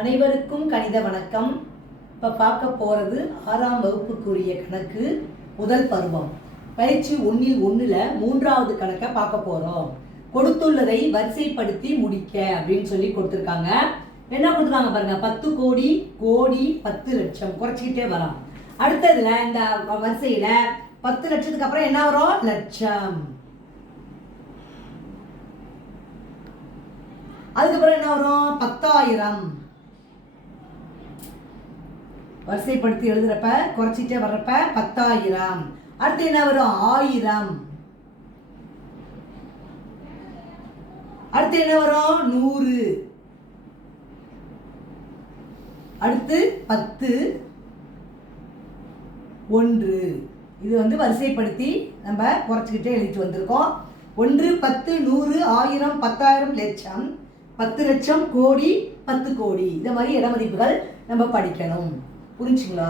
அனைவருக்கும் கணித வணக்கம். இப்போ பார்க்க போகிறது 6ஆம் வகுப்புக்குரிய கணக்கு முதல் பருவம். பயிற்சி 1 மூன்றாவது கணக்கை பார்க்க போகிறோம். கொடுத்துள்ளதை வரிசைப்படுத்தி முடிக்க அப்படின்னு சொல்லி கொடுத்துருக்காங்க. என்ன கொடுத்துருக்காங்க பாருங்க, 10 கோடி, கோடி, 10 லட்சம் குறைச்சிக்கிட்டே வரோம். அடுத்ததுல இந்த வரிசையில் 10 லட்சத்துக்கு அப்புறம் என்ன வரும்? லட்சம். அதுக்கப்புறம் என்ன வரும்? 10,000. வரிசைப்படுத்தி எழுதுறப்ப குறைச்சிட்டே வர்றப்ப 10,000. அடுத்து என்ன வரும்? 1000. அடுத்து என்ன வரும்? 100. அடுத்து 10, 1. இது வரிசைப்படுத்தி நம்ம குறைச்சிக்கிட்டே எழுதிட்டு வந்திருக்கோம். 1, 10, 100, 1000, 10,000, லட்சம், 10 லட்சம், கோடி, 10 கோடி. இந்த மாதிரி இடமதிப்புகள் நம்ம படிக்கணும். புரிஞ்சுங்களா?